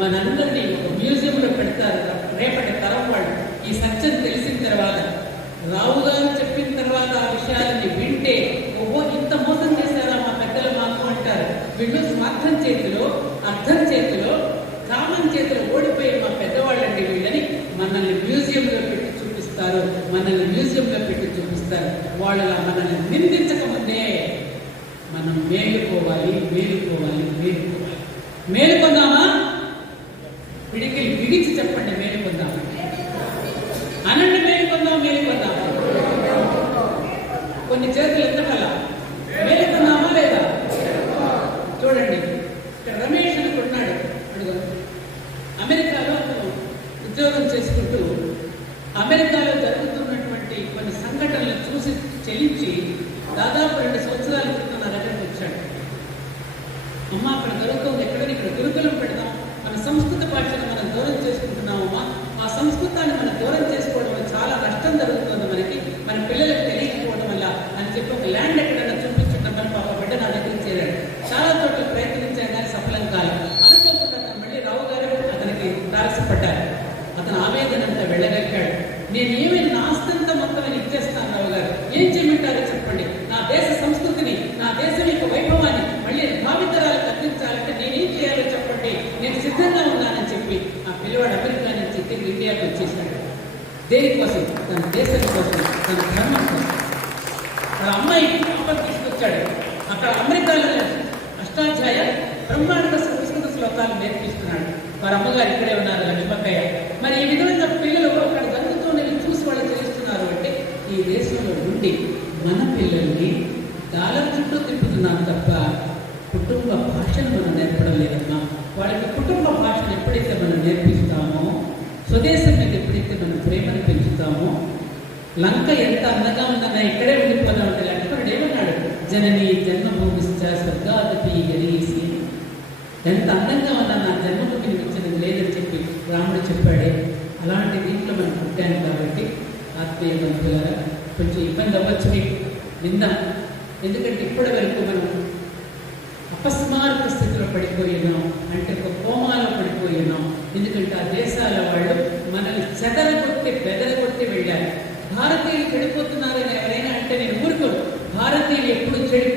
మనందరినీ ఒక మ్యూజియంలో పెడతారు రేపటి తరం వాళ్ళు. ఈ సత్యం తెలిసిన తర్వాత, రావు గారు చెప్పిన తర్వాత ఆ విషయాలని వింటే ఓహో ఇంత మోసం చేశారా మా పెద్దలు మాకు అంటారు. వీళ్ళు స్వార్థం చేతిలో, అర్థం చేతిలో, కామం చేతిలో ఓడిపోయి మా పెద్దవాళ్ళండి వీళ్ళని మనల్ని మ్యూజియంలో పెట్టి చూపిస్తారు. వాళ్ళు మనల్ని నిందించకముందే మనం మేలుకోవాలి. మేలుకొందామా? పిడికిలు బిగించి చెప్పండి, మేలుకొందామా అనండి. మేలుకొందాం. కొన్ని చేతులు ఎత్తగల మేలుకొందామా లేదా? చూడండి, ఇక్కడ రమేష్ అని కొన్నాడు. అడుగు అమెరికాలో ఉద్యోగం చేసుకుంటూ అమెరికాలో జరుగుతున్నటువంటి కొన్ని సంఘటనలు చూసి చెల్లించి దాదాపు 2 సంవత్సరాల క్రితం నా దగ్గరికి వచ్చాడు. అమ్మ అక్కడ దొరుకుతుంది, ఎక్కడని ఇక్కడ గురుకులం పెడదాం, మన సంస్కృత భాషను మనం దూరం చేసుకుంటున్నామమ్మా, ఆ సంస్కృతాన్ని మనం దూరం చేసుకోవడం వల్ల చాలా నష్టం జరుగుతుంది మనకి, మన పిల్లలకు తెలియకపోవడం వల్ల అని చెప్పి ఒక ల్యాండ్ ఎక్కడైనా చూపించుకుంటామని పాప బిడ్డ నా దగ్గరికి చేరాడు. చాలా చోట్ల ప్రయత్నించాను కానీ సఫలం కాలం. అనుకోకుండా అతను మళ్ళీ రావు గారు అతనికి తారసపడ్డారు. అతను ఆవేదన అంతా వెళ్ళగలిగాడు. నేను ఏమైనా నాస్తంత మొత్తం ఇచ్చేస్తాను రావు గారు, ఏం చేయమంటారో చెప్పండి. నా దేశ సంస్కృతిని, నా దేశం యొక్క వైభవాన్ని మళ్ళీ భావితరాలకు అందించాలంటే నేనేం చేయాలో చెప్పండి, నేను సిద్ధంగా ఉన్నానని చెప్పి ఆ పిల్లవాడు అమెరికా నుంచి తిరిగి ఇండియాకి వచ్చేసాడు. దేనికోసం? తన దేశం కోసం, తన ధర్మం కోసం. ఆ అమ్మాయి పాపం తీసుకొచ్చాడు. అక్కడ అమెరికాలో అష్టాధ్యాయ బ్రహ్మాండ సంస్కృత శ్లోకాలు నేర్పిస్తున్నాడు. వారి అమ్మగారు ఇక్కడే ఉన్నారు, లక్ష్మక్కయ్య. మరి ఈ విధంగా పిల్లలు అక్కడ జరుగుతున్నవి చూసి వాళ్ళు చేస్తున్నారు అంటే ఈ దేశంలో ఉండి మన పిల్లల్ని డాలర్ చుట్టూ తిప్పుతున్నాం తప్ప కుటుంబ భాషను మనం నేర్పడం లేదమ్మా. వాళ్ళకి కుటుంబ భాషను ఎప్పుడైతే మనం నేర్పిస్తామో, స్వదేశం మీద ఎప్పుడైతే మనం ప్రేమను పెంచుతామో, లంక ఎంత అందంగా ఉందన్నా ఇక్కడే ఉండిపోదాం అంటే లక్ష్మణుడు ఏమన్నాడు? జనని జన్మభూమిశ్చ స్వర్గాదపి గరీసి. ఎంత అందంగా ఉన్నా నా జన్మభూమిని మించినది లేదని చెప్పి రాముడు చెప్పాడే. అలాంటి దీంట్లో మనం పుట్టాను కాబట్టి ఆత్మీయ బంధువులారా కొంచెం ఇబ్బంది అవ్వచ్చు మీకు, విందాం. ఎందుకంటే ఇప్పటి వరకు మనం అపస్మారక స్థితిలో పడిపోయినాం, అంటే ఒక కోమాలో పడిపోయినాం. ఎందుకంటే ఆ దేశాల వాళ్ళు మనల్ని చెదరగొట్టి బెదరగొట్టి వెళ్ళారు. భారతీయులు చెడిపోతున్నారని ఎవరైనా అంటే నేను ఊరుకోను. భారతీయులు ఎప్పుడు చెడిపోయి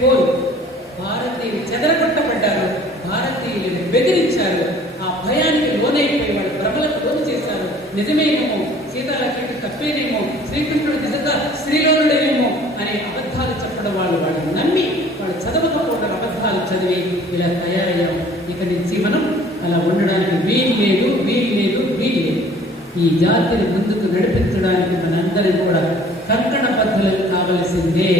చెదరగొట్టబడ్డారు, భారతీయులను బెదిరించారు. ఆ భయానికి లోనైపోయి వాళ్ళు భ్రమలకు లోను చేశారు. నిజమేనేమో, సీతాలక్ష్మికి తప్పేనేమో, శ్రీకృష్ణుడు నిజంగా స్త్రీలోనుడేనేమో అనే అబద్ధాలు చెప్పడం వాళ్ళు నమ్మి వాళ్ళు చదవకపోవడం అబద్ధాలు చదివి ఇలా తయారయ్యాము. ఇక నుంచి మనం అలా ఉండడానికి వీలు లేదు. ఈ జాతిని ముందుకు నడిపించడానికి మనందరం కూడా కంకణబద్ధులకు కావలసిందే,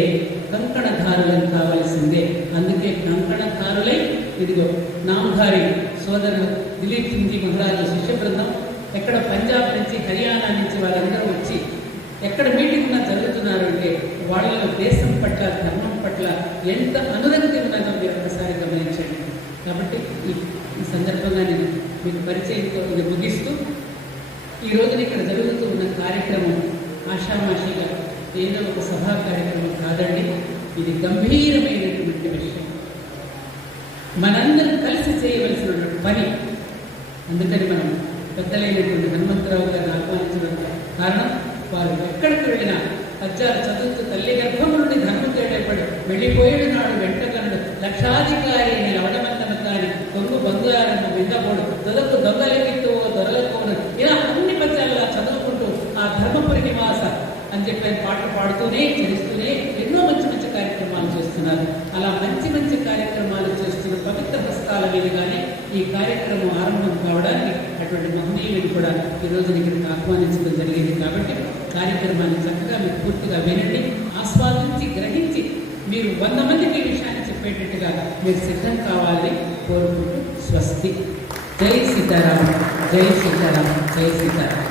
కంకణధారులకు కావలసిందే. అందుకే కంకణధారులై ఇదిగో నామధారి సోదరులు దిలీప్ సింగ్జీ మహారాజు శిష్య బృందం ఎక్కడ పంజాబ్ నుంచి, హర్యానా నుంచి వాళ్ళందరూ వచ్చి ఎక్కడ మీటింగ్ జరుగుతున్నారు అంటే వాళ్ళలో దేశం పట్ల, ధర్మం పట్ల ఎంత అనురక్తి ఉన్నదో మీరు ఒకసారి గమనించండి. కాబట్టి ఈ సందర్భంగా నేను మీకు పరిచయంతో ఇది ముగిస్తూ, ఈ రోజున ఇక్కడ జరుగుతూ ఉన్న కార్యక్రమం ఆషామాషిగా ఏదో ఒక సభా కార్యక్రమం కాదండి. ఇది గంభీరమైనటువంటి విషయం, మనందరం కలిసి చేయవలసినటువంటి పని. అందుకని మనం పెద్దలైనటువంటి హనుమంతరావు గారిని ఆహ్వానించడం కారణం, వారు ఎక్కడికి వెళ్ళినా పద్యాలు చదువుతూ తల్లి గర్భం నుండి ధర్మం వెళ్ళిపోయేడు నాడు వెంటకనుడు లక్షాధికారి లవడమందన కాని దొంగ బంగారము విందబోడు దొరకు దొంగలెక్కితో దొరలకోను, ఇలా అన్ని పద్యాలు చదువుకుంటూ ఆ ధర్మపురి నివాస అని చెప్పి ఆయన పాటలు పాడుతూనే చేస్తూనే ఎన్నో మంచి కార్యక్రమాలు చేస్తున్నారు. అలా మంచి కార్యక్రమాలు చేస్తున్న పవిత్ర హస్తాల మీదుగానే ఈ కార్యక్రమం ఆరంభం కావడానికి అటువంటి మహనీయులను కూడా ఈరోజు ఇక్కడికి ఆహ్వానించడం జరిగింది. కాబట్టి కార్యక్రమాన్ని చక్కగా మీరు పూర్తిగా వినండి, ఆస్వాదించి గ్రహించి మీరు 100 మందికి ఈ విషయాన్ని చెప్పేటట్టుగా మీరు సిద్ధం కావాలని కోరుకుంటూ స్వస్తి. జై సీతారాం, జై సీతారాం, జై సీతారాం.